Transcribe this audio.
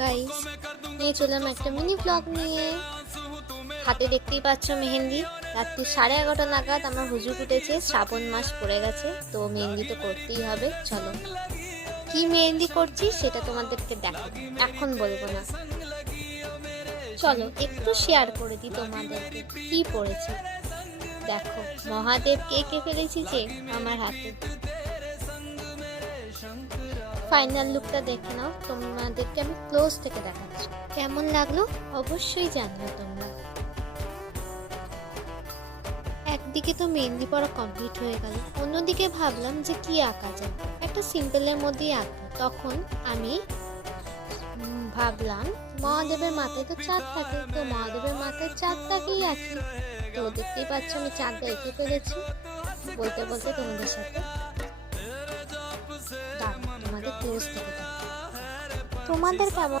Guys, নিয়ে চললাম একটা মিনি ব্লগ নিয়ে। হাতে দেখতেই পাচ্ছ মেহেন্দি। রাত্রি 11:30 নাগাদ আমার হুজুর উঠেছে, শ্রাবণ মাস পড়ে গেছে, তো মেহেন্দি তো করতেই হবে। চলো কি মেহেন্দি করছি সেটা তোমাদেরকে দেখাবো, এখন বলবো না। চলো একটু শেয়ার করে দিই তোমাদেরকে কি পড়েছে। দেখো মহাদেবকে এঁকে ফেলেছি যে আমার হাতে। ফাইনাল লুকটা দেখে নাও, তোমাদেরকে আমি ক্লোজ থেকে দেখাচ্ছি। কেমন লাগলো অবশ্যই জানিও তোমরা। একদিকে তো মেহেন্দি পড়া কমপ্লিট হয়ে গেল, অন্যদিকে ভাবলাম যে কি আঁকা যায়, একটা সিম্পলের মধ্যেই আঁকবো। তখন আমি ভাবলাম মহাদেবের মাথায় তো চাঁদ থাকে, তো মহাদেবের মাথায় চাঁদটাকেই আঁকি। তো দেখতেই পাচ্ছ আমি চাঁদটা এঁকে ফেলেছি। বলতে বলতে তোমাদের সাথে তোমাদের ক্লোজ থেকে তোমাদের কেমন